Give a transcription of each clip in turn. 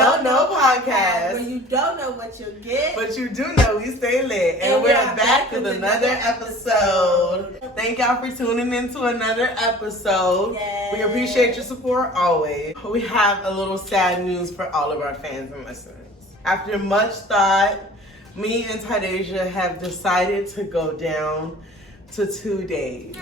Don't Know podcast. Where you don't know what you'll get. But you do know we stay lit. And we're back with another episode. Thank y'all for tuning in to another episode. Yes. We appreciate your support always. We have a little sad news for all of our fans and listeners. After much thought, me and Tydasia have decided to go down to 2 days.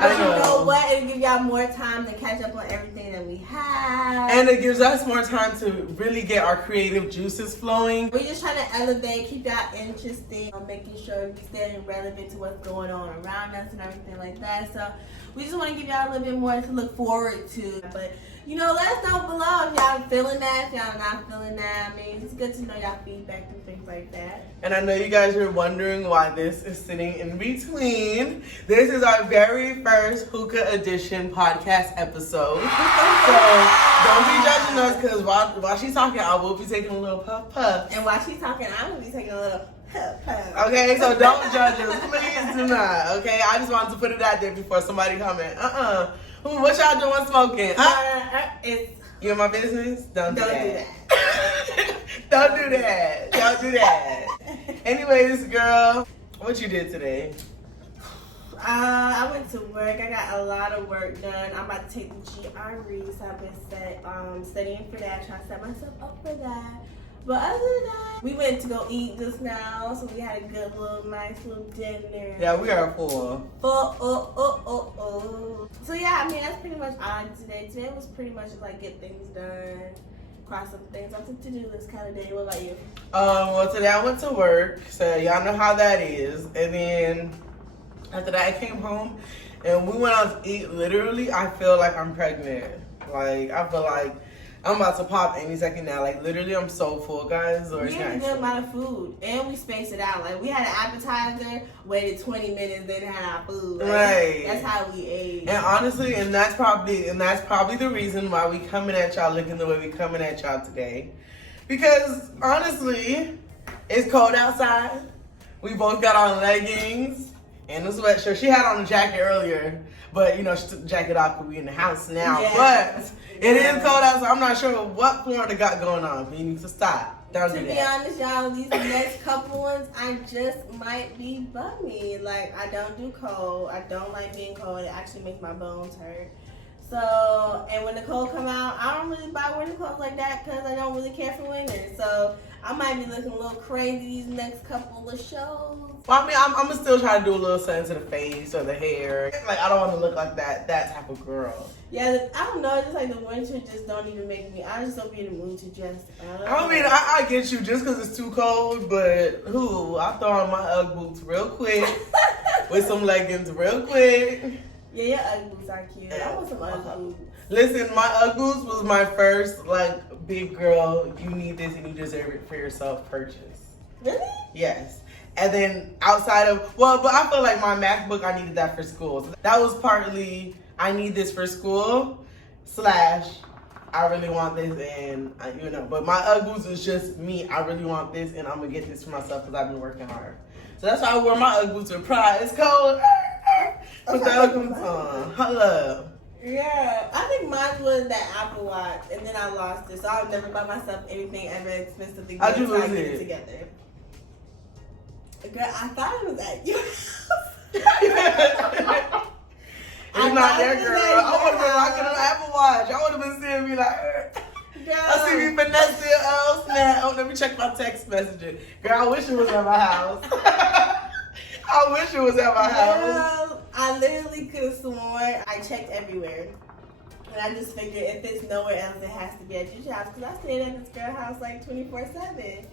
But you know what? It'll give y'all more time to catch up on everything that we have. And it gives us more time to really get our creative juices flowing. We're just trying to elevate, keep y'all interested, making sure we stay relevant to what's going on around us and everything like that. So we just want to give y'all a little bit more to look forward to. But you know, let us know below if y'all feeling that, if y'all not feeling that. I mean, it's good to know y'all feedback and things like that. And I know you guys are wondering why this is sitting in between. This is our very first Hookah Edition podcast episode. So don't be judging us, because while she's talking, I will be taking a little puff. And while she's talking, I'm going to be taking a little puff. Okay, so don't judge us. Please do not. Okay, I just wanted to put it out there before somebody comment. What y'all doing smoking? You in my business? Don't do that. Don't do that. Don't do that. Anyways, girl, what you did today? I went to work. I got a lot of work done. I'm about to take the GRE, so I've been studying for that, trying to set myself up for that. But other than that, we went to go eat just now, so we had a good little, nice little dinner. Yeah, we are full. So yeah, I mean, that's pretty much all I did today. Today was pretty much just like get things done, cross some things off the to-do list kind of day. What about you? Well, today I went to work, so y'all know how that is. And then after that, I came home and we went out to eat. Literally, I feel like I'm pregnant. Like, I feel like I'm about to pop any second now. Like, literally, I'm so full, guys. We had a good amount of food, and we spaced it out. Like, we had an appetizer, waited 20 minutes, then had our food. Like, right. That's how we ate. And honestly, and that's probably the reason why we coming at y'all looking the way we coming at y'all today. Because honestly, it's cold outside. We both got on leggings and a sweatshirt. She had on a jacket earlier, but you know, she took the jacket off because we in the house now. Yeah. But it is cold outside. I'm not sure what Florida got going on. But you need to stop. Don't do that. To be honest, y'all, these next couple ones, I just might be bummy. Like, I don't do cold. I don't like being cold. It actually makes my bones hurt. So, and when the cold come out, I don't really buy winter clothes like that because I don't really care for winter. So, I might be looking a little crazy these next couple of shows. Well, I mean, I'm gonna still try to do a little something to the face or the hair. Like, I don't want to look like that type of girl. Yeah, I don't know. Just like the winter just don't even make me. I just don't be in the mood to dress up. I mean, I get you just because it's too cold, but I throw on my Ugg boots real quick with some leggings real quick. Yeah, your Ugg boots are cute. I want some Ugg boots. Listen, my Ugg boots was my first, like, big girl, you need this and you deserve it for yourself purchase. Really? Yes. And then outside of, but I feel like my MacBook, I needed that for school. So that was partly, I need this for school, / I really want this, and, but my Ugg boots is just me. I really want this, and I'm going to get this for myself because I've been working hard. So that's why I wore my Ugg boots with pride. It's cold. Put the Ugg boots on. Hello. Yeah, I think mine was that Apple Watch, and then I lost it. So I'll never buy myself anything ever expensive again. How'd you lose get it? Together. Girl, I thought it was at your house. It's not there, girl. I would have been rocking an Apple Watch. I would have been seeing me like, girl. I see me finessing. Oh, snap. Oh, let me check my text messages. Girl, I wish it was at my house. I wish it was at my house. Girl, I literally could have sworn I checked everywhere. And I just figured if it's nowhere else, it has to be at your house. Because I stayed at this girl house like 24/7.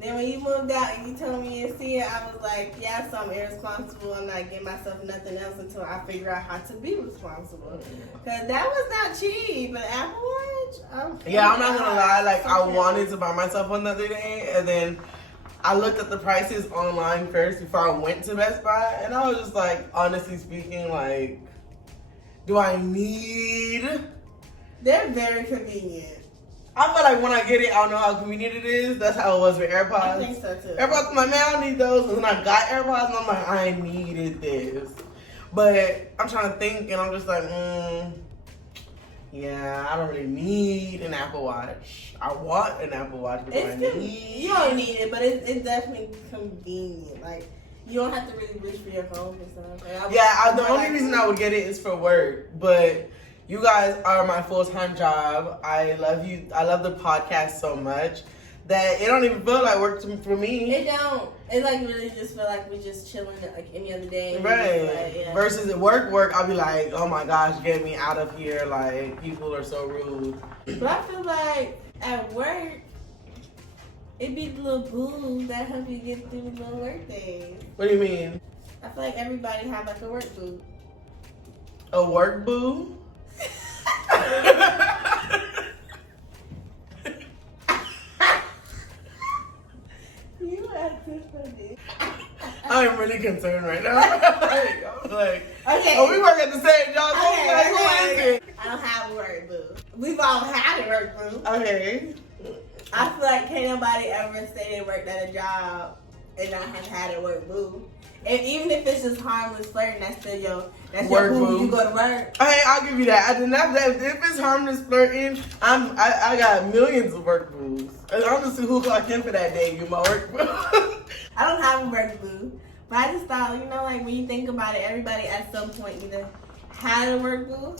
Then when you moved out and you told me you see it, I was like, yeah, so I'm irresponsible. I'm not getting myself nothing else until I figure out how to be responsible. Because that was not cheap. An Apple Watch? Yeah, I'm not going to lie. Like, I wanted to buy myself one the other day. And then I looked at the prices online first before I went to Best Buy. And I was just like, honestly speaking, like, do I need? They're very convenient. I feel like when I get it, I don't know how convenient it is. That's how it was with AirPods. I think so too. AirPods, I'm like, man, I don't need those. And then I got AirPods, and I'm like, I needed this. But I'm trying to think, and I'm just like, Yeah, I don't really need an Apple Watch. I want an Apple Watch, but You don't need it, but it's definitely convenient. Like, you don't have to really reach for your phone and stuff. The only reason I would get it is for work, but you guys are my full-time job. I love you. I love the podcast so much that it don't even feel like work for me. It don't. It like really just feel like we just chilling like any other day. Right. Like, yeah. Versus at work, I'll be like, oh my gosh, get me out of here. Like, people are so rude. But I feel like at work, it be the little booze that help you get through the little work days. What do you mean? I feel like everybody have like a work boo. A work boo? You acting funny. I am really concerned right now. like, Okay. oh, we work at the same job. Okay, Who is it? I don't have a work boo. We've all had a work boo. Okay. I feel like can't nobody ever say they worked at a job and not have had a work boo. And even if it's just harmless flirting, that's still your Work boo. boo. You go to work. Hey, I'll give you that. I did not. If it's harmless flirting, I got millions of work boos. Honestly, who clock in for that day? You my work boo. I don't have a work boo, but I just thought, like when you think about it, everybody at some point either had a work boo,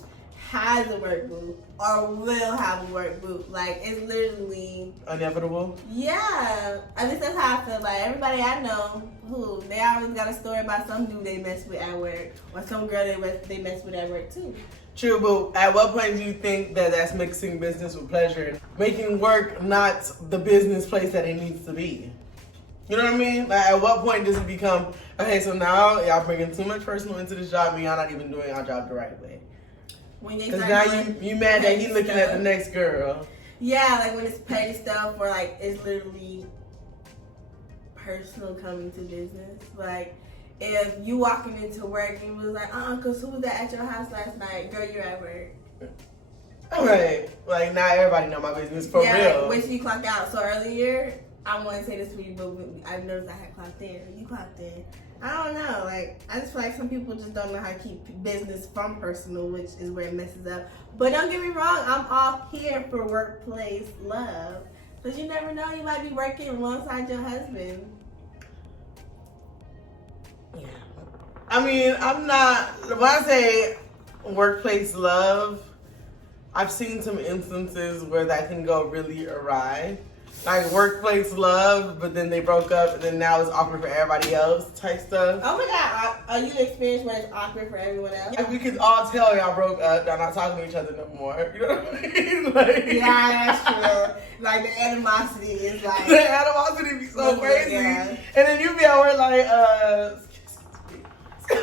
has a work boo, or will have a work boo. Like, it's literally Inevitable. yeah. At least that's how I feel. Like, everybody I know they always got a story about some dude they mess with at work, or some girl they mess with at work too. True, but at what point do you think that that's mixing business with pleasure, making work not the business place that it needs to be? You know what I mean? Like, at what point does it become, okay, so now y'all bringing too much personal into this job and y'all not even doing our job the right way? Because now you mad that he looking at the next girl. Yeah, like when it's petty stuff or like it's literally personal coming to business. Like if you walking into work and you was like, cause who was that at your house last night? Girl, you're at work. Alright. Like now everybody know my business for real. Like, when you clock out. So earlier, I want to say this to you, but I noticed I had clocked in. You clocked in. I don't know. Like, I just feel like some people just don't know how to keep business from personal, which is where it messes up. But don't get me wrong, I'm all here for workplace love. Because you never know, you might be working alongside your husband. Yeah. I mean, I'm not, when I say workplace love, I've seen some instances where that can go really awry. Like workplace love, but then they broke up, and then now it's awkward for everybody else type stuff. Oh my God, are you experienced where it's awkward for everyone else? Yeah, we can all tell y'all broke up, y'all not talking to each other no more. You know what I mean? Like, yeah, that's true. Like the animosity is like... The animosity be so crazy. Yeah. And then you be out there like,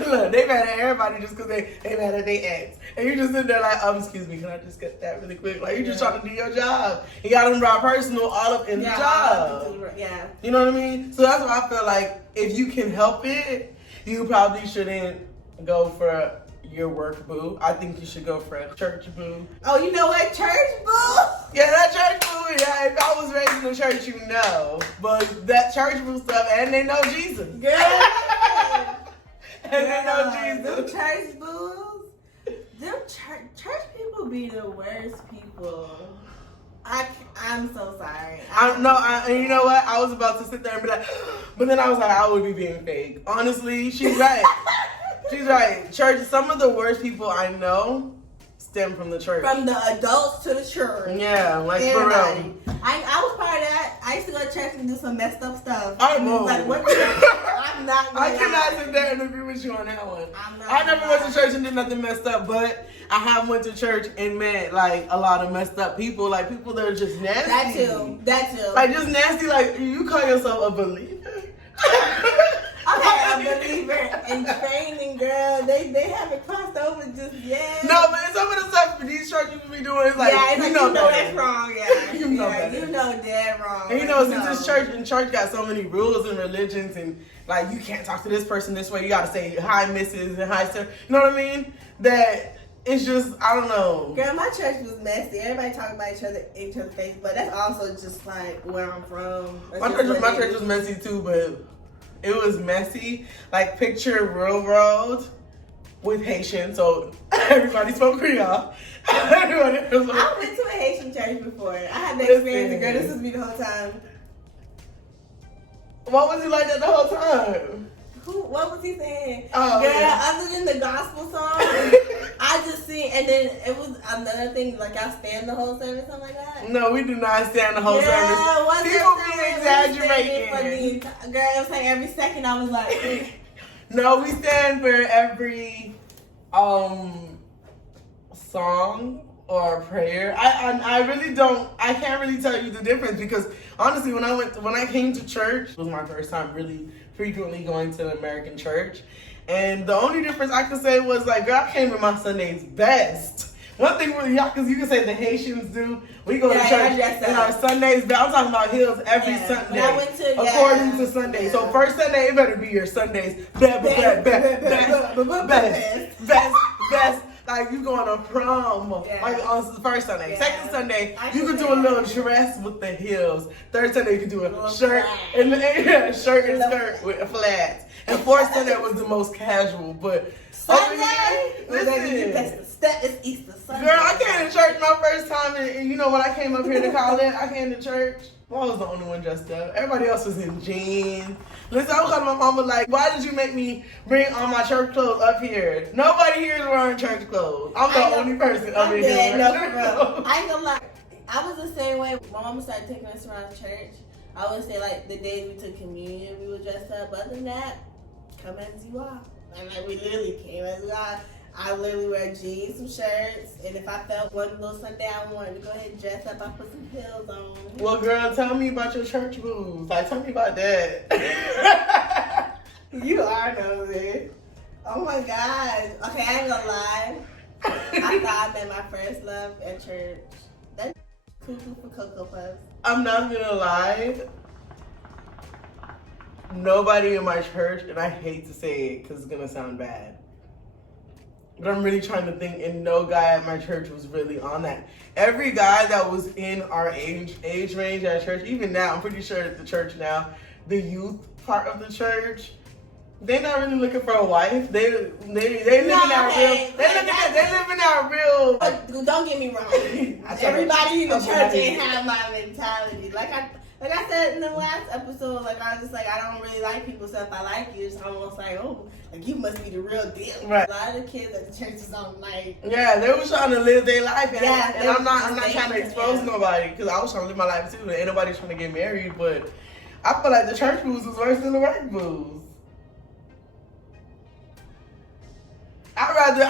look, they mad at everybody just because they mad at their ex. And you just sit there like, excuse me, can I just get that really quick? Like, you just trying to do your job. You got them brought personal all up in the job. Yeah. You know what I mean? So that's why I feel like if you can help it, you probably shouldn't go for your work boo. I think you should go for a church boo. Oh, you know what? Church boo? Yeah, that church boo, yeah. If I was raised in the church, you know. But that church boo stuff, and they know Jesus. Girl. And they know Jesus. Them church boos. Them church people be the worst people. I'm so sorry. And you know what? I was about to sit there and be like, but then I was like, I would be being fake. Honestly, she's right. She's right. Church, some of the worst people I know stem from the church. From the adults to the children. Yeah, like everybody. for real. I was part of that. I used to go to church and do some messed up stuff. I know. Like, what I'm not gonna I cannot lie. sit there and agree with you on that one. I'm not I never gonna went to lie. church and did nothing messed up, but I have went to church and met like a lot of messed up people, like people that are just nasty. That too. Like just nasty. Like you call yourself a believer? Okay, a believer in training, girl. They haven't crossed over just yet. No, but some of the stuff these church people be doing is like, yeah, it's you like, know better. that's wrong. Yeah, You know yeah, better. you know dead wrong. And you know, since this church got so many rules and religions, and like you can't talk to this person this way, you gotta say hi, Mrs. and hi, sir. You know what I mean? That it's just, I don't know. Girl, my church was messy. Everybody talking about each other's face, but that's also just like where I'm from. My church was messy too, but it was messy. Like picture rural road with Haitian, so everybody spoke Creole. I went to a Haitian church before. I had the experience, girl. This was me the whole time. What was he like that the whole time? What was he saying? Oh, girl, yeah. other than the gospel song, I just seen, and then it was another thing, like y'all stand the whole service, something like that. No, we do not stand the whole Yeah, service. People be exaggerating. Girl, it was like every second I was like, No, we stand for every song or prayer. I really don't. I can't really tell you the difference because honestly, when I came to church, it was my first time really frequently going to an American church, and the only difference I could say was like, girl, I came in my Sunday's best. One thing with y'all, because you can say the Haitians do, we go to church and our Sundays. But I'm talking about heels every Sunday, according to Sunday. Yeah. So first Sunday, it better be your Sundays best. Like you going to prom, like on the first Sunday. Yeah. Second Sunday, you can do a little dress with the heels. Third Sunday, you can do a shirt and shirt and skirt with flats. And fourth Sunday was the most casual, but Sunday, it's Easter Sunday. Girl, I came to church my first time, and you know what I came up here to call it? I came to church. Well, I was the only one dressed up. Everybody else was in jeans. Listen, I was calling my mama like, why did you make me bring all my church clothes up here? Nobody here is wearing church clothes. I'm the only person up here wearing church clothes. I ain't gonna lie. I was the same way. My mama started taking us around church. I would say like the days we took communion, we would dress up. Other than that, come as you are. And like we literally came as we are. I literally wear jeans, some shirts, and if I felt one little Sunday I wanted to go ahead and dress up, I put some heels on. Well, girl, tell me about your church boots. Like, tell me about that. You are nosy. Oh my gosh. Okay, I ain't gonna lie. I thought I met my first love at church. That's cuckoo for Cocoa Puffs. I'm not gonna lie. Nobody in my church, and I hate to say it because it's gonna sound bad, but I'm really trying to think, and no guy at my church was really on that. Every guy that was in our age range at church, even now, I'm pretty sure at the church now, the youth part of the church, they're not really looking for a wife. They living out real. They living out real. Don't get me wrong. Everybody in the church ain't have my mentality. Like I said in the last episode, like I was just like, I don't really like people, so if I like you, it's almost like, oh, like you must be the real deal. Right. A lot of the kids at the church is on like, yeah, they was trying to live their life, and I'm not trying to expose yeah. nobody because I was trying to live my life too, and ain't nobody trying to get married. But I feel like the church booze was worse than the work booze. I'd rather do a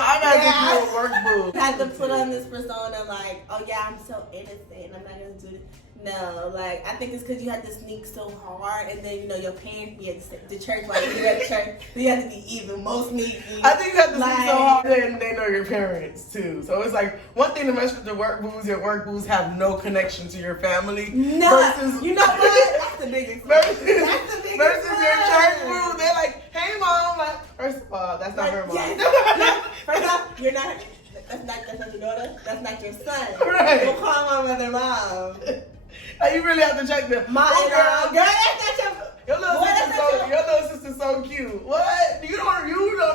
work booze. I had to put on this persona like, oh yeah, I'm so innocent, I'm not gonna do this. No, like I think it's because you have to sneak so hard, and then you know your parents be at the church while you're at church, so you have to be even more sneaky. I think you have to sneak so hard, and they know your parents too. So it's like one thing to mess with the work booze. Your work booze have no connection to your family. No, versus, you know what? That's the biggest. Versus your church booze. They're like, hey mom, like first of all, that's not her mom. Yes. First off, you're not. That's not your daughter. That's not your son. Right. Don't call my mother mom. Like, you really have to check them. Girl, that's not your little sister's so cute. What? You don't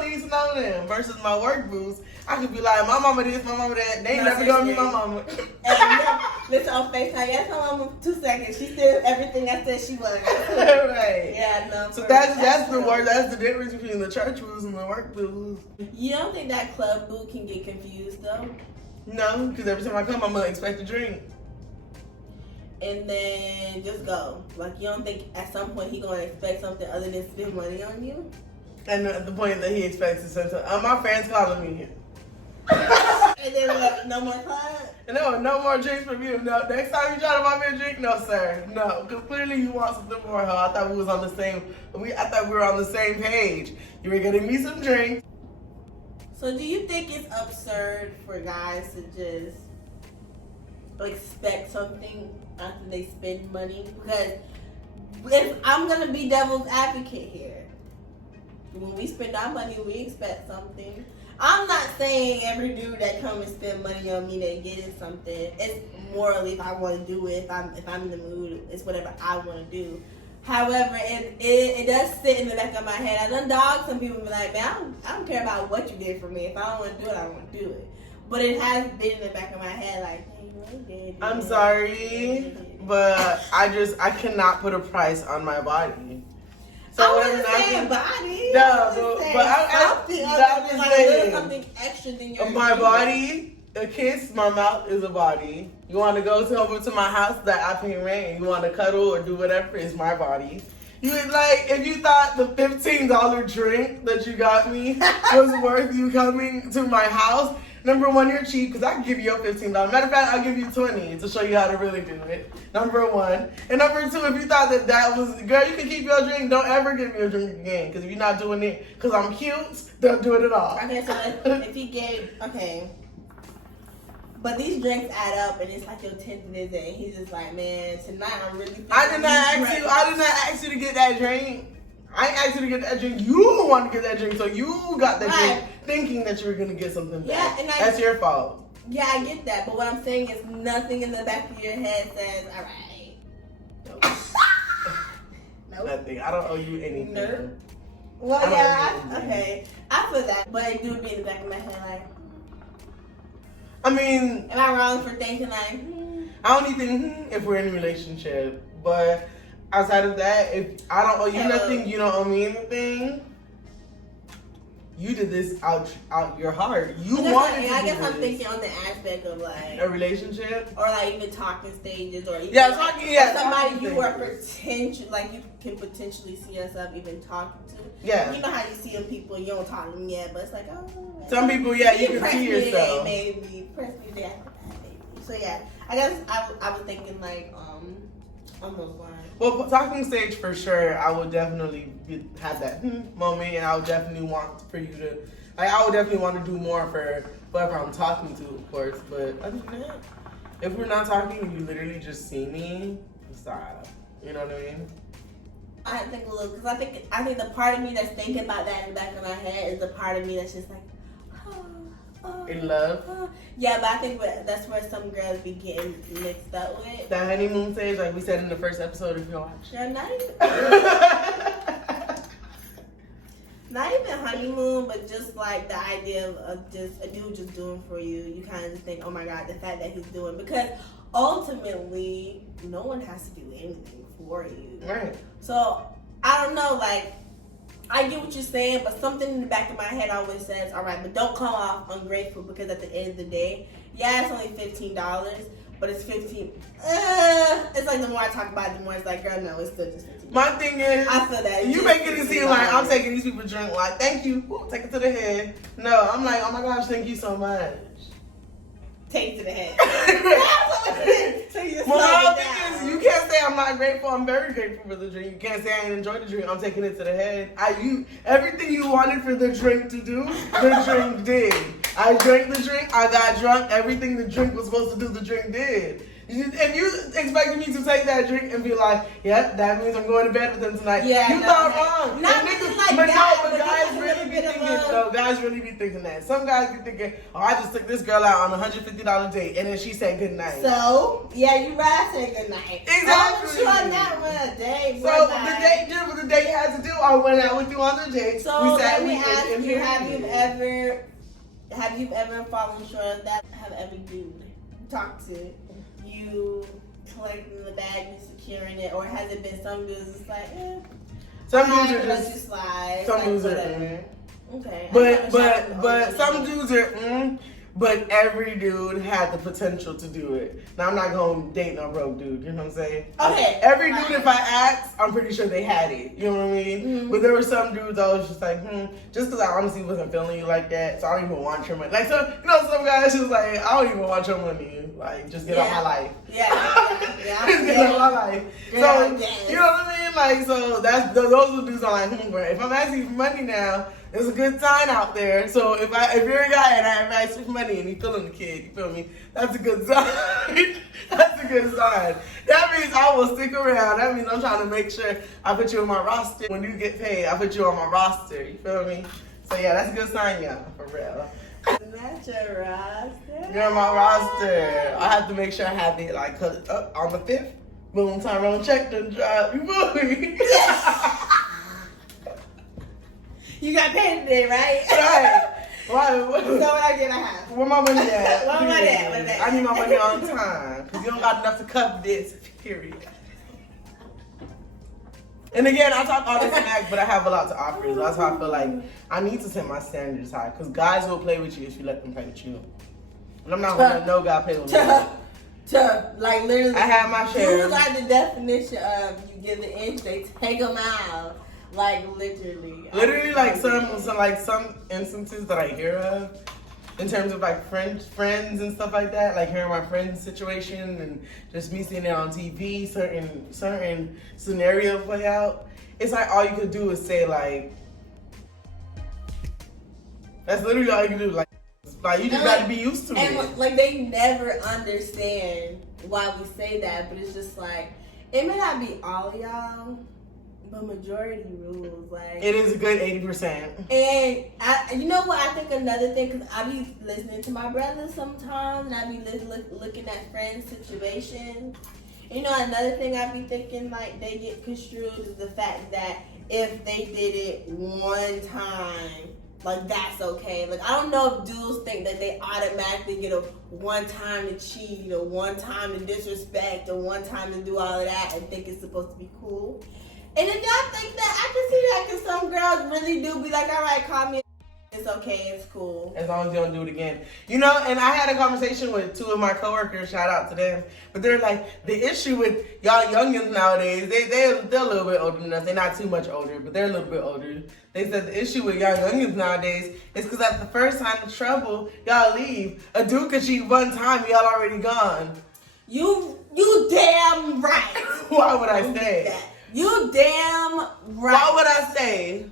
need to know them. Versus my work booze, I could be like, my mama this, my mama that. They ain't never gonna meet my mama. Listen on FaceTime. Yes, my mama 2 seconds. She still everything I said she was. Right. Yeah, no. So that's the word. That's the difference between the church booze and the work booze. You don't think that club boo can get confused though? No, because every time I come, I'm gonna expect a drink. And then just go. Like you don't think at some point he gonna expect something other than spend money on you? And at the point that he expects to send to my friends calling me. And then what, no more club? No more drinks from you. No, next time you try to buy me a drink, no sir, no. Because clearly you want something more. I thought we was on the same. I thought we were on the same page. You were getting me some drinks. So do you think it's absurd for guys to just expect something after they spend money? Because if I'm gonna be devil's advocate here, when we spend our money, we expect something. I'm not saying every dude that come and spend money on me they getting something. It's morally if I want to do it, if I'm in the mood, it's whatever I want to do. However, it does sit in the back of my head. I done dog some people be like, man, I don't care about what you did for me. If I don't want to do it, I don't want to do it. But it has been in the back of my head, like, hey, you really did. I'm sorry, but I cannot put a price on my body. So I whatever wasn't saying not- body. No, I was but saying something I'm other than just like a saying. little something extra than your My body, a kiss, my mouth is a body. You want to go over to my house that I pay rent and you want to cuddle or do whatever, is my body. You would like, if you thought the $15 drink that you got me was worth you coming to my house, number one, you're cheap because I can give you your $15. Matter of fact, I'll give you 20 to show you how to really do it. Number one. And number two, if you thought that was, girl, you can keep your drink. Don't ever give me a drink again because if you're not doing it because I'm cute, don't do it at all. Okay, so if he gave, okay. But these drinks add up, and it's like your 10th visit, and he's just like, man, tonight I'm really feeling I did not ask you to get that drink. I ain't asked you to get that drink. You want to get that drink, so you got that drink thinking that you were gonna get something back. Yeah, and that's your fault. Yeah, I get that, but what I'm saying is nothing in the back of your head says, all right. Nope. Nothing. I don't owe you anything. Nope. Well, okay. I feel that, but it do be in the back of my head, like, I mean, am I wrong for thinking like, I only think if we're in a relationship, but outside of that, if I don't owe you nothing, you don't owe me anything. You did this out your heart. You wanted to do I guess I'm this. thinking on the aspect of like A relationship, or like even talking stages, or even talking. somebody you are potential, like you can potentially see yourself even talking to. Yeah. You know how you see people, you don't talk to them yet, but it's like, oh. Some people, you can press see me today, yourself. maybe press me today after that, maybe. So yeah, I guess I was thinking like on those lines. Well, talking stage for sure, I would definitely have that moment, and I would definitely want for you to, like, I would definitely want to do more for whoever I'm talking to, of course. But other than that, if we're not talking and you literally just see me, stop. You know what I mean? I think a little, because I think the part of me that's thinking about that in the back of my head is the part of me that's just like, In love. Yeah, but I think that's where some girls be getting mixed up with. That honeymoon stage, like we said in the first episode, if you watch. Yeah, not even honeymoon, but just like the idea of just a dude just doing for you. You kind of just think, oh my God, the fact that he's doing, because ultimately no one has to do anything for you. Right. So I don't know, like, I get what you're saying, but something in the back of my head always says, all right, but don't come off ungrateful, because at the end of the day, yeah, it's only $15, but it's 15. It's like the more I talk about it, the more it's like, girl, no, it's still just 15. My thing is, I feel that you making it seem like I'm taking these people drink, like, thank you, ooh, take it to the head. No, I'm like, oh my gosh, thank you so much. Take it to the head. So you just Well, slow the it thing down. is, you can't say I'm not grateful. I'm very grateful for the drink. You can't say I didn't enjoy the drink. I'm taking it to the head. Everything you wanted for the drink to do, the drink did. I drank the drink. I got drunk. Everything the drink was supposed to do, the drink did. If you expected me to take that drink and be like, yeah, that means I'm going to bed with them tonight, Yeah, you thought wrong. Not And really like but that, no, but but guys just a really little be bit of thinking, love. no, guys really be thinking that. Some guys be thinking, oh, I just took this girl out on a $150 date, and then she said good night. So, yeah, you right, say good night. Exactly. So, on that one a day, So the date did what the date had to do. I went out with you on the date. So we sat, let me we ask ate, and you: here have you ever fallen short of that? Have every dude you talk to you collecting the bag, you securing it, or has it been some dudes just like, some I dudes are let just you slide, some like, dudes are whatever. Okay. but some dudes are but every dude had the potential to do it. Now I'm not gonna date no broke dude, you know what I'm saying? Okay. Every dude, if I asked, I'm pretty sure they had it. You know what I mean? Mm-hmm. But there were some dudes I was just like, just because I honestly wasn't feeling you like that, so I don't even want your money. Like some guys just like, I don't even want your money. Like, just get off my life. Yeah. Just get off my life. So you know what I mean? Like, so those are the dudes I'm like, bro, if I'm asking you for money now, there's a good sign out there. So if you're a guy and I ask you for money and you feeling the kid, you feel me? That's a good sign. That's a good sign. That means I will stick around. That means I'm trying to make sure I put you on my roster. When you get paid, I put you on my roster. You feel me? So yeah, that's a good sign, y'all, for real. Not your roster. You're on my roster. I have to make sure I have it like cut up on the 5th. Boom, Tyrone check done drop. You feel me? You got paid today, right? Right. Why? So when I get a house. Where my money at? Where my money at? Where's that? I need my money on time because you don't got enough to cover this. Period. And again, I talk all this smack, but I have a lot to offer. So that's why I feel like I need to set my standards high because guys will play with you if you let them play with you. And I'm not gonna let no guy play with me. Like literally, I have my share. You like the definition of you give the inch, they take them out. Like literally. Literally, like some instances that I hear of, in terms of like friends and stuff like that, like hearing my friend's situation and just me seeing it on TV, certain scenarios play out. It's like all you could do is say like, that's literally all you can do. Like you just got to be used to it. And like they never understand why we say that, but it's just like it may not be all of y'all, but majority rules. Like it is a good 80%. And you know what? I think another thing, because I be listening to my brother sometimes, and I be looking at friends' situations. You know, another thing I be thinking like they get construed is the fact that if they did it one time, like that's okay. Like I don't know if dudes think that they automatically get a one time to cheat or one time to disrespect or one time to do all of that and think it's supposed to be cool. And if y'all think that, I can see that because some girls really do be like, all right, call me. It's okay, it's cool. As long as you don't do it again. You know, and I had a conversation with two of my coworkers, shout out to them. But they're like, the issue with y'all youngins nowadays, they're a little bit older than us. They're not too much older, but they're a little bit older. They said the issue with y'all youngins nowadays is because at the first time of trouble, y'all leave. A dude could cheat one time, y'all already gone. You damn right. Why would I say? That. You damn right. Why would I say?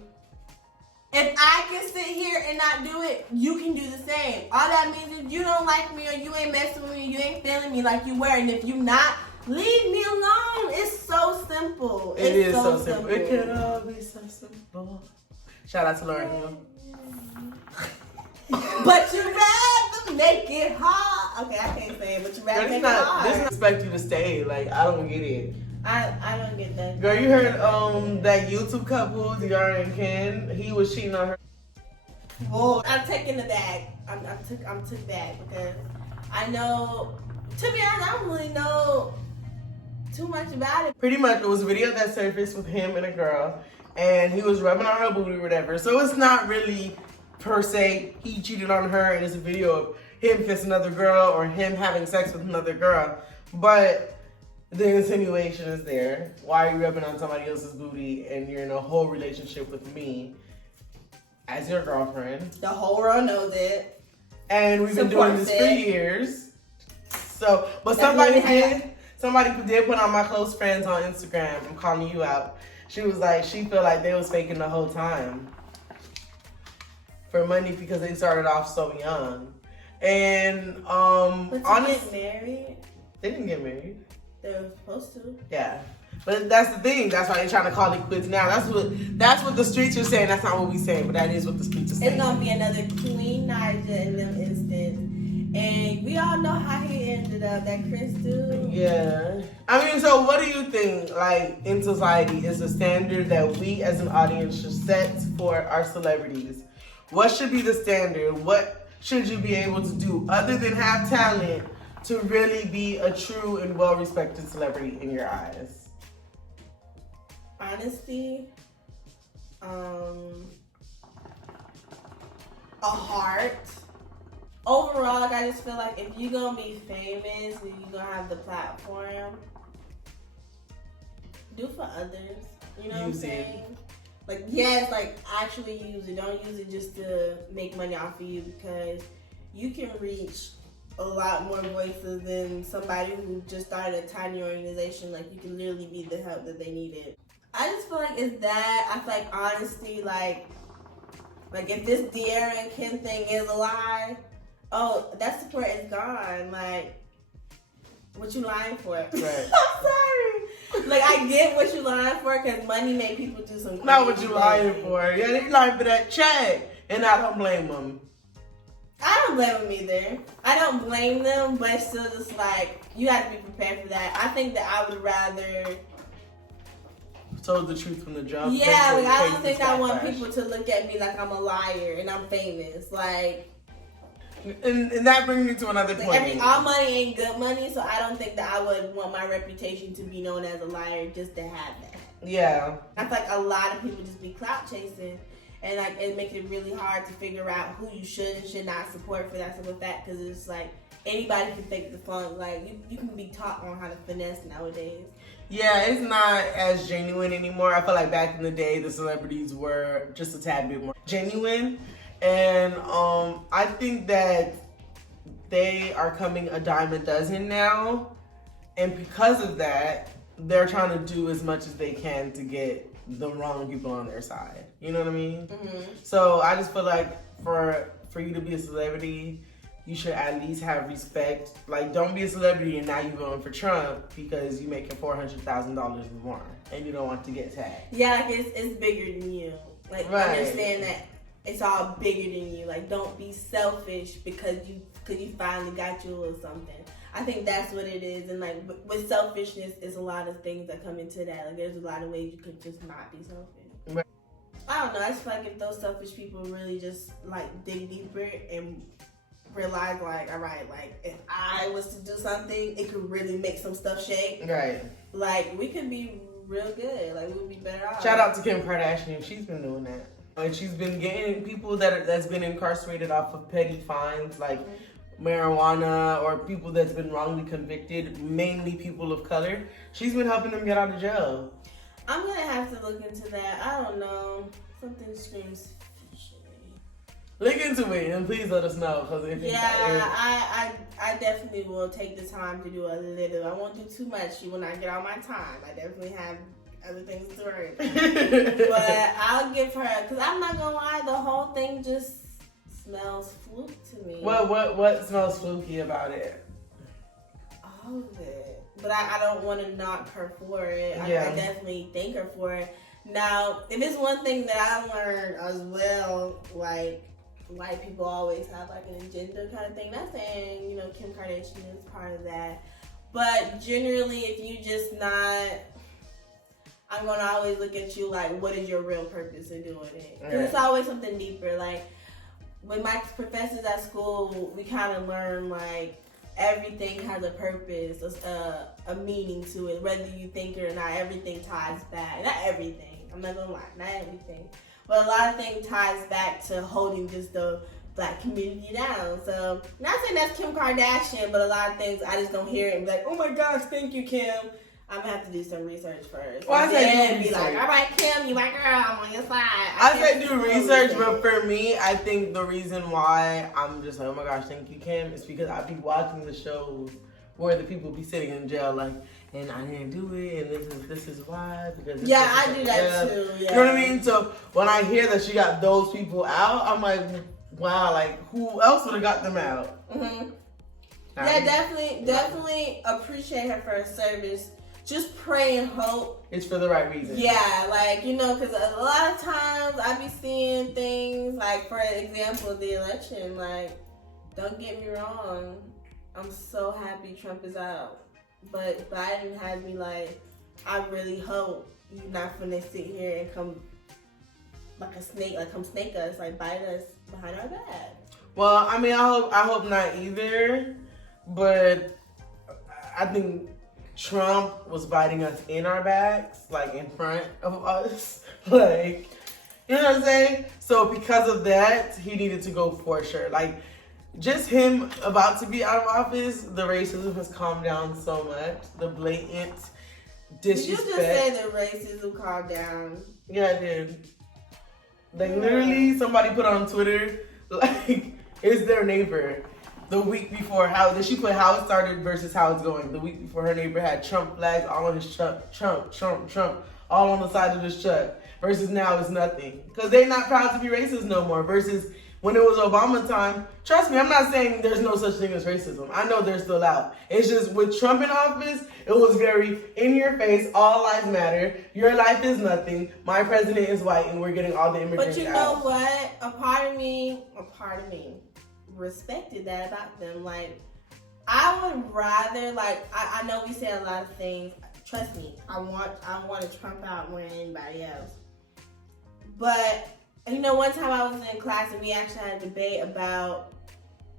If I can sit here and not do it, you can do the same. All that means is you don't like me or you ain't messing with me, you ain't feeling me like you were. And if you not, leave me alone. It's so simple. It is so simple. It can all be so simple. Shout out to Lauryn Hill. But you rather make it hard. Okay, I can't say it, but you rather make it hard. This doesn't expect you to stay. Like, I don't get it. I don't get that. Girl, you heard that YouTube couple, Diara and Ken, he was cheating on her. Well, I'm taking the bag. I'm took back because I know, to be honest, I don't really know too much about it. Pretty much, it was a video that surfaced with him and a girl, and he was rubbing on her booty or whatever. So it's not really, per se, he cheated on her, and it's a video of him kissing another girl or him having sex with another girl. But the insinuation is there. Why are you rubbing on somebody else's booty and you're in a whole relationship with me as your girlfriend? The whole world knows it. And we've been doing this for years. So, but somebody did put on my close friends on Instagram. I'm calling you out. She was like, she felt like they was faking the whole time for money because they started off so young. And but to honestly, get married, they didn't get married. they were supposed to. Yeah. But that's the thing. That's why they're trying to call it quits now. That's what the streets are saying. That's not what we saying, but that is what the streets are saying. It's gonna be another Queen Naija in them instance. And we all know how he ended up, that Chris dude. Yeah. I mean, so what do you think, like, in society is a standard that we as an audience should set for our celebrities? What should be the standard? What should you be able to do other than have talent to really be a true and well-respected celebrity in your eyes? Honesty, a heart. Overall, like, I just feel like if you're gonna be famous and you're gonna have the platform, do for others. You know what I'm saying? Like, yes, like, actually use it. Don't use it just to make money off of you, because you can reach a lot more voices than somebody who just started a tiny organization. Like, you can literally be the help that they needed. I just feel like it's that. I feel like honesty, like if this Diara and Ken thing is a lie, oh, that support is gone. Like, what you lying for? Right. I'm sorry. Like, I get what you lying for, because money made people do some crazy Not what you lying for. Yeah, they lying for that check. And I don't blame them. I don't blame them either. I don't blame them, but it's still just like, you have to be prepared for that. I think that I would rather told the truth from the jump. Yeah, like I don't take think this I want backlash. people to look at me like I'm a liar and I'm famous. Like, And that brings me to another point. all money ain't good money, so I don't think that I would want my reputation to be known as a liar just to have that. Yeah. I feel like a lot of people just be clout chasing, and like it makes it really hard to figure out who you should and should not support for that simple fact, because it's like anybody can fake the funk. Like you can be taught on how to finesse nowadays. Yeah, it's not as genuine anymore. I feel like back in the day, the celebrities were just a tad bit more genuine. And I think that they are coming a dime a dozen now. And because of that, they're trying to do as much as they can to get the wrong people on their side. You know what I mean? Mm-hmm. So I just feel like for you to be a celebrity, you should at least have respect. Like, don't be a celebrity and now you're voting for Trump because you're making $400,000 more and you don't want to get tagged. Yeah, like it's bigger than you. Like understand that it's all bigger than you. Like don't be selfish because you finally got you or something. I think that's what it is. And like with selfishness, is a lot of things that come into that. Like there's a lot of ways you could just not be selfish. Right. I don't know. I just feel like if those selfish people really just like dig deeper and realize like, all right, like if I was to do something, it could really make some stuff shake. Right. Like we could be real good. Like we'd be better off. Shout out to Kim Kardashian. She's been doing that. Like she's been getting people that's been incarcerated off of petty fines, like marijuana, or people that's been wrongly convicted, mainly people of color. She's been helping them get out of jail. I'm gonna have to look into that. I don't know. Something screams fishy. Look into it and please let us know. Cause if I definitely will take the time to do a little. I won't do too much when I get all my time. I definitely have other things to worry about. But I'll give her, because I'm not gonna lie, the whole thing just smells fluke to me. What smells fluky about it? All of it. But I don't want to knock her for it. Yeah. I definitely thank her for it. Now, if it's one thing that I learned as well, like white people always have like an agenda kind of thing. Not saying, Kim Kardashian is part of that. But generally, if you just not, I'm going to always look at you like, what is your real purpose in doing it? Because it's always something deeper. Like, with my professors at school, we kind of learn, like, everything has a purpose, a meaning to it. Whether you think it or not, everything ties back. Not everything. I'm not going to lie. Not everything. But a lot of things ties back to holding just the Black community down. So, not saying that's Kim Kardashian, but a lot of things I just don't hear it and be like, oh my gosh, thank you, Kim. I'm gonna have to do some research first. Well, I say and be like, all right, Kim, you my girl, I'm on your side. I say do research, but for me, I think the reason why I'm just like, oh my gosh, thank you, Kim, is because I be watching the shows where the people be sitting in jail, like, and I didn't do it, and this is why, because I do that too. Yeah. You know what I mean? So when I hear that she got those people out, I'm like, wow, like who else would have got them out? Mm-hmm. Yeah, definitely appreciate her for her service. Just pray and hope it's for the right reason. Yeah, like, because a lot of times I be seeing things, like, for example, the election, like, don't get me wrong, I'm so happy Trump is out. But Biden had me like, I really hope you're not gonna sit here and come like a snake, like come snake us, like bite us behind our back. Well, I mean, I hope not either, but I think Trump was biting us in our backs, like in front of us, like, you know what I'm saying? So because of that, he needed to go for sure. Like, just him about to be out of office, the racism has calmed down so much. The blatant disrespect. Did you just say the racism calmed down? Yeah, I did. Like, literally, somebody put on Twitter, like, it's their neighbor. The week before, she put how it started versus how it's going. The week before, her neighbor had Trump flags all on his truck, Trump, all on the side of his truck. Versus now it's nothing. Because they're not proud to be racist no more. Versus when it was Obama time, trust me, I'm not saying there's no such thing as racism. I know they're still out. It's just with Trump in office, it was very in your face, all lives matter, your life is nothing, my president is white, and we're getting all the immigrants out. But you know what? A part of me respected that about them. Like, I would rather, like, I know we say a lot of things. Trust me, I want to Trump out more than anybody else. But you know, one time I was in class and we actually had a debate about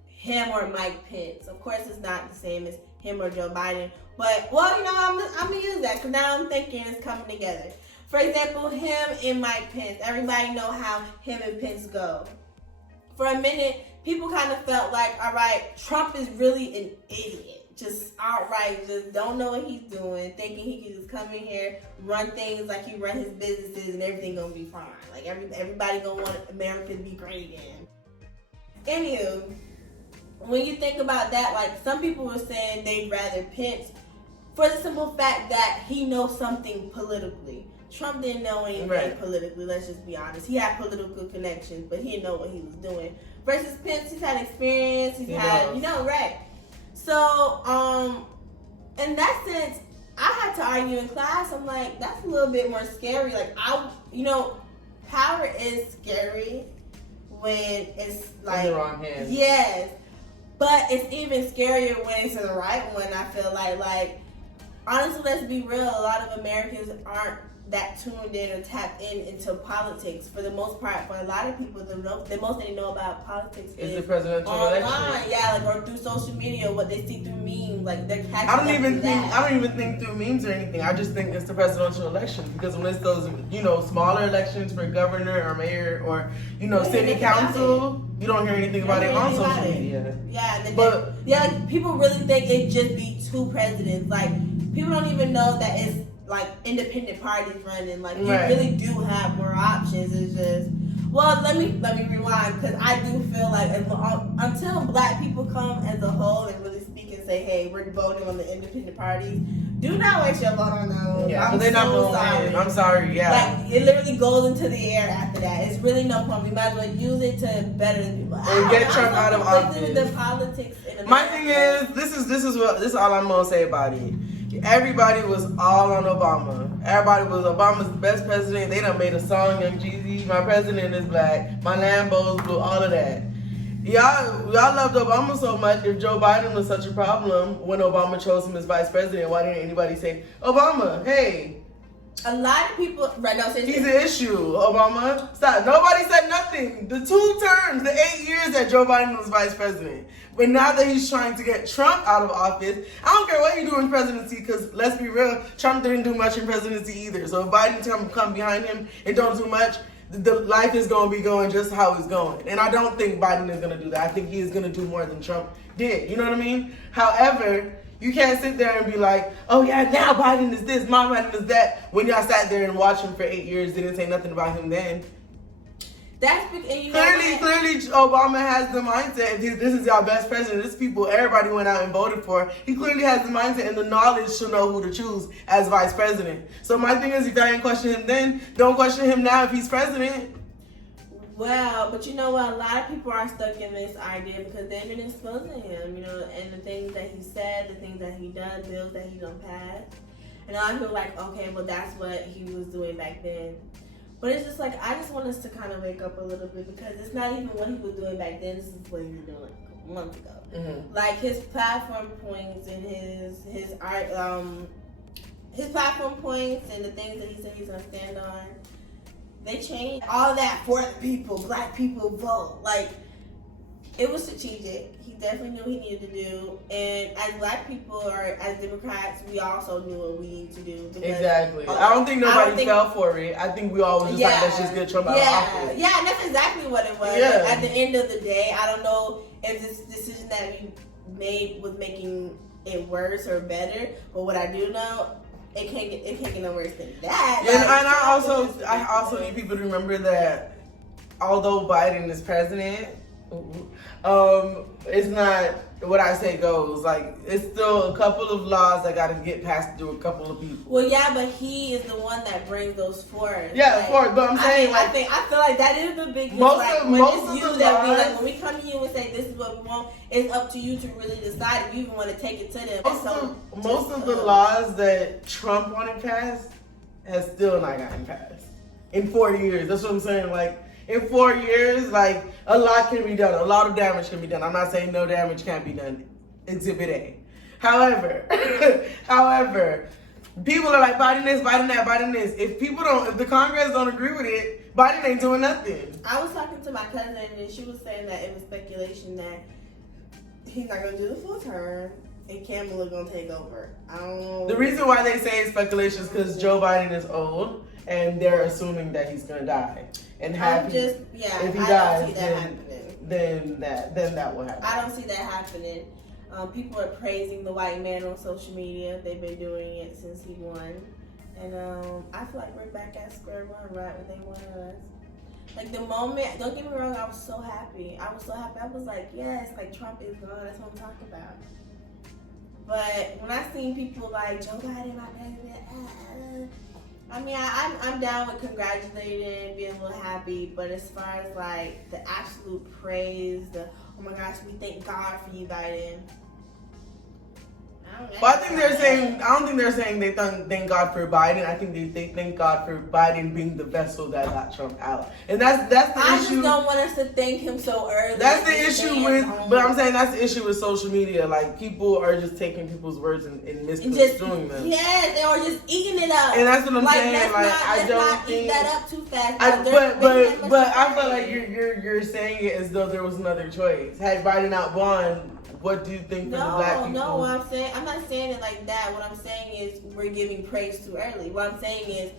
him or Mike Pence. Of course, it's not the same as him or Joe Biden. But, well, you know, I'm going to use that because now I'm thinking it's coming together. For example, him and Mike Pence. Everybody know how him and Pence go. For a minute, people kind of felt like, all right, Trump is really an idiot. Just outright, just don't know what he's doing, thinking he can just come in here, run things like he run his businesses and everything gonna be fine. Like everybody gonna want America to be great again. Anywho, when you think about that, like some people were saying they'd rather Pence for the simple fact that he knows something politically. Trump didn't know anything politically, let's just be honest. He had political connections, but he didn't know what he was doing. Versus Pence, he's had experience, he's had, right. So, in that sense, I had to argue in class. I'm like, that's a little bit more scary. Like, power is scary when it's like in the wrong hands. Yes, but it's even scarier when it's in the right one. I feel like honestly, let's be real. A lot of Americans aren't that tuned in or tapped into politics. For the most part, for a lot of people, the most they know about politics is the presidential online. election. Yeah, like or through social media, what they see through memes, like they're catching I don't even think through memes or anything. I just think it's the presidential election because when it's those smaller elections for governor or mayor or city council, you don't hear anything about it on social media. Yeah, like, people really think it just be two presidents. Like people don't even know that it's like independent parties running. Like you really do have more options. It's just let me rewind because I do feel like until black people come as a whole and really speak and say, hey, we're voting on the independent parties, do not waste your vote on those. Yeah, I'm they're not so going sorry. in. I'm sorry. Yeah, like it literally goes into the air after that. It's really no point. We might as well use it to better the people and get Trump out of office. The politics in America. My thing is, this is all I'm gonna say about it. Everybody was all on Obama. Everybody was Obama's the best president. They done made a song, Young Jeezy, my president is black, my Lambos blue, all of that. Y'all loved Obama so much. If Joe Biden was such a problem when Obama chose him as vice president, why didn't anybody say, Obama, hey? A lot of people, he's an issue, Obama. Stop. Nobody said nothing. The 2 terms, the 8 years that Joe Biden was vice president. But now that he's trying to get Trump out of office, I don't care what you do in presidency, because let's be real, Trump didn't do much in presidency either. So if Biden come behind him and don't do much, the life is going to be going just how it's going. And I don't think Biden is going to do that. I think he is going to do more than Trump did. You know what I mean? However, you can't sit there and be like, oh yeah, now Biden is this, my Biden is that, when y'all sat there and watched him for 8 years, didn't say nothing about him then. That's clearly Obama has the mindset, if this is y'all best president, this people everybody went out and voted for. He clearly has the mindset and the knowledge to know who to choose as vice president. So my thing is, if y'all didn't question him then, don't question him now if he's president. Well, but you know what? A lot of people are stuck in this idea because they've been exposing him, and the things that he said, the things that he done, bills that he done passed. And a lot of people are like, okay, well, that's what he was doing back then. But it's just like, I just want us to kind of wake up a little bit because it's not even what he was doing back then. This is what he was doing a month ago. Mm-hmm. Like his platform points and his art, his platform points and the things that he said he's gonna stand on. They changed all that for the people, black people vote. Like, it was strategic. He definitely knew what he needed to do. And as black people or as Democrats, we also knew what we needed to do. Exactly. I don't think nobody fell for it. I think we all was just like, let's just get Trump out of office. Yeah, and that's exactly what it was. Yeah. At the end of the day, I don't know if this decision that we made was making it worse or better. But what I do know, it can't get no worse than that. And I also need people to remember that although Biden is president, it's not what I say goes. Like, it's still a couple of laws that got to get passed through a couple of people. Well, yeah, but he is the one that brings those forth. Yeah, like, forth. But I'm saying, I feel like that is the big most of the laws, when we come to you and say this is what we want, it's up to you to really decide if you even want to take it to them. Most of the laws that Trump wanted passed has still not gotten passed in 4 years. That's what I'm saying. Like, in 4 years, like, a lot can be done. A lot of damage can be done. I'm not saying no damage can't be done. Exhibit A. However, People are like, Biden this, Biden that, Biden this. If the Congress don't agree with it, Biden ain't doing nothing. I was talking to my cousin and she was saying that it was speculation that he's not gonna do the full term and Kamala gonna take over. I don't know. The reason why they say it's speculation is because Joe Biden is old and they're assuming that he's gonna die. And if he dies, then that will happen. I don't see that happening. People are praising the white man on social media. They've been doing it since he won. And I feel like we're back at square one, right when they wanted us. Like the moment, don't get me wrong, I was so happy. I was like, yes, like Trump is gone. That's what I'm talking about. But when I seen people like Joe Biden, my president, I mean, I'm down with congratulating, being a little happy. But as far as like the absolute praise, oh my gosh, we thank God for you, Biden. But I don't think they're saying they thank God for Biden. I think they thank God for Biden being the vessel that got Trump out. And that's the issue. I just don't want us to thank him so early. That's the issue but I'm saying that's the issue with social media. Like, people are just taking people's words and misconstruing them. Yes, they are just eating it up. And that's what I'm saying. I don't think eat that up too fast. But I feel like you're saying it as though there was another choice. Had Biden not won, what do you think for the black people? No, what I'm not saying it like that. What I'm saying is we're giving praise too early. What I'm saying is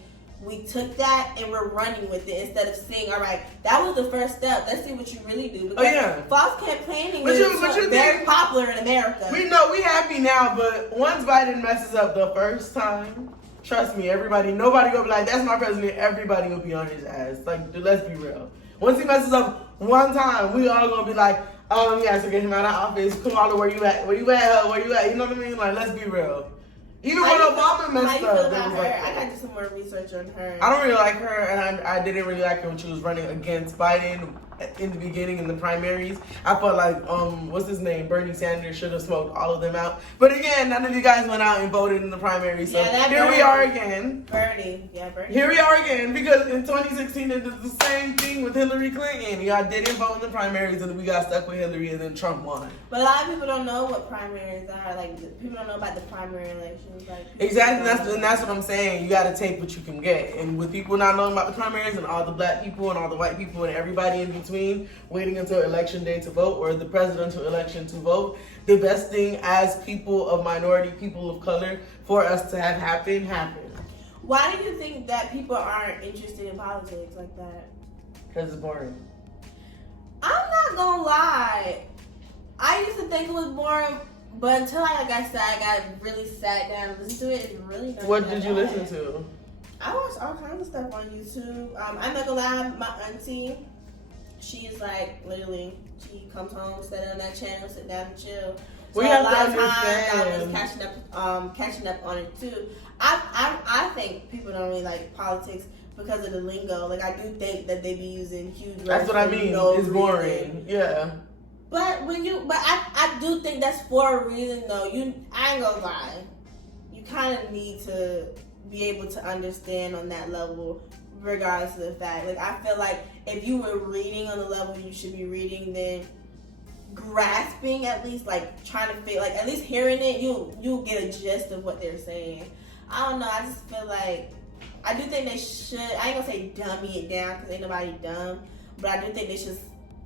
we took that and we're running with it instead of saying, all right, that was the first step. Let's see what you really do. Because false campaigning is very popular in America. We know we happy now, but once Biden messes up the first time, trust me, nobody gonna be like, that's my president. Everybody will be on his ass. Like, dude, let's be real. Once he messes up one time, we all gonna be like, yeah, so get him out of office. Kamala, where you at? Where you at? Where you at? You know what I mean? Like, let's be real. Even when Obama messed up, I gotta do some more research on her. I don't really like her, and I didn't really like her when she was running against Biden in the beginning in the primaries. I felt like what's his name, Bernie Sanders should have smoked all of them out. But again, none of you guys went out and voted in the primaries, so here we are again. Bernie. Here we are again, because in 2016 they did the same thing with Hillary Clinton. Y'all didn't vote in the primaries, and we got stuck with Hillary, and then Trump won. But a lot of people don't know what primaries are. Like, people don't know about the primary elections. Like, exactly, that's what I'm saying. You got to take what you can get, and with people not knowing about the primaries, and all the black people and all the white people and everybody in between waiting until election day to vote, or the presidential election to vote, the best thing as people of minority, people of color, for us to have happen. Why do you think that people aren't interested in politics like that? Because it's boring. I'm not gonna lie. I used to think it was boring, but until I got really sat down and listened to it, it's really not. What did you listen to? I watched all kinds of stuff on YouTube. I'm not gonna lie, my auntie, she is like, literally, she comes home, sit on that channel, sit down and chill. So we have a lot to of times I was understand. catching up on it too. I think people don't really like politics because of the lingo. Like, I do think that they be using huge words. That's what I mean. It's boring. Reason. Yeah. But I do think that's for a reason though. I ain't gonna lie. You kind of need to be able to understand on that level, regardless of the fact. Like, I feel like if you were reading on the level you should be reading, then grasping, at least, like, trying to feel, like, at least hearing it, you'll get a gist of what they're saying. I don't know, I just feel like, I do think they should, I ain't gonna say dummy it down, because ain't nobody dumb, but I do think they should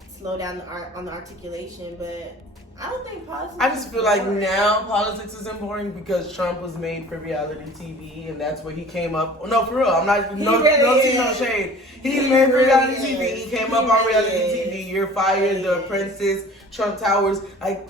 slow down on the articulation, but I don't think politics. I just feel like now politics isn't boring because Trump was made for reality TV, and that's where he came up. No, for real, I'm not. No shade. He's made for reality TV. He came up on reality TV. You're Fired, The Apprentice, Trump Towers. Like,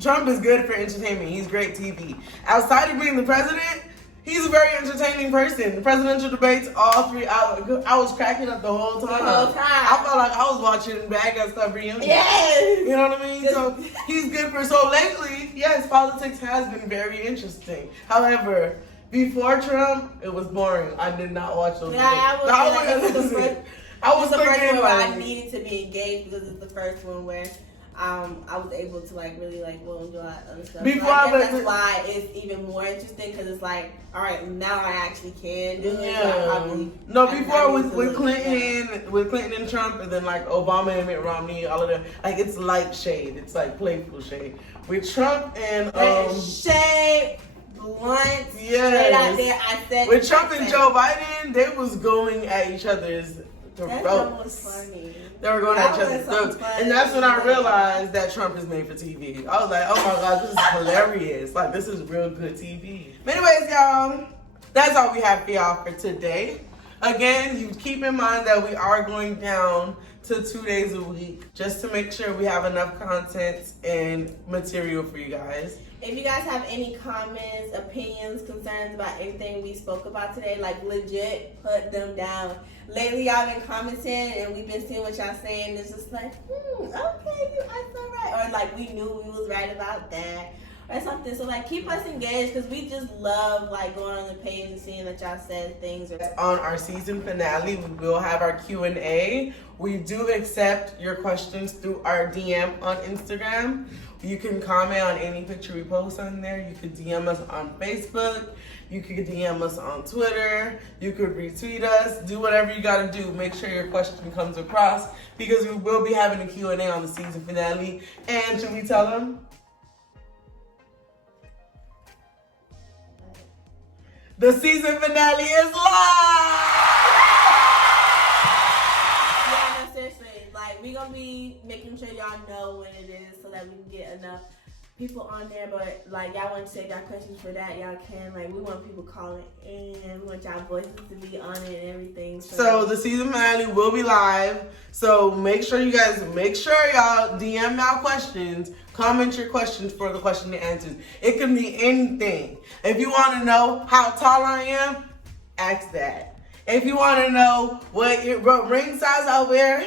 Trump is good for entertainment. He's great TV. Outside of being the president, he's a very entertaining person. The presidential debates, all 3 hours. I was cracking up the whole time. I felt like I was watching Bad Guy Stuff reunion. Yes! You know what I mean? So he's good for. So lately, yes, politics has been very interesting. However, before Trump, it was boring. I did not watch those. I was the first one where I like, needed to be engaged because it's the first one where I was able to like really like do a lot of other stuff. Before that's why it's even more interesting because it's like, all right, now I actually can do it. So with Clinton and Trump, and then like Obama and Mitt Romney, all of them, like, it's light shade. It's like playful shade. With Trump and shade, blunt. Yes. Straight out there, I said. With Trump and Joe Biden, they was going at each other's That throats. was funny. They were going at each other's throats. And that's when I realized that Trump is made for TV. I was like, oh my God, this is hilarious. Like, this is real good TV. But anyways, y'all, that's all we have for y'all for today. Again, you keep in mind that we are going down to 2 days a week just to make sure we have enough content and material for you guys. If you guys have any comments, opinions, concerns about everything we spoke about today, like legit, put them down. Lately, y'all been commenting and we've been seeing what y'all saying. It's just like, okay, you are so right. Or like, we knew we was right about that. Or something. So like, keep us engaged because we just love like going on the page and seeing that y'all said things. On our season finale, we will have our Q&A. We do accept your questions through our DM on Instagram. You can comment on any picture we post on there. You could DM us on Facebook. You could DM us on Twitter. You could retweet us. Do whatever you gotta do. Make sure your question comes across because we will be having a Q&A on the season finale. And should we tell them? The season finale is live! Yeah, no, seriously. Like, we gonna be making sure y'all know when it is so that we can get enough people on there. But, like, y'all want to save y'all questions for that, y'all can. Like, we want people calling in. We want y'all voices to be on it and everything. So the season finale will be live. So make sure y'all DM y'all questions. Comment your questions for the question and answers. It can be anything. If you want to know how tall I am, ask that. If you want to know what ring size I wear,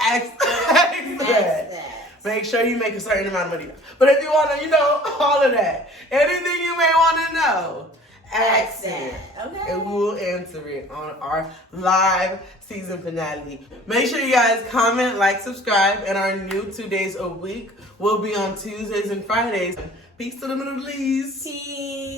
ask that. Make sure you make a certain amount of money. But if you want to, all of that, anything you may want to know, ask it. Okay. And we will answer it on our live season finale. Make sure you guys comment, like, subscribe, and our new 2 days a week will be on Tuesdays and Fridays. Peace to the Middle East. Peace.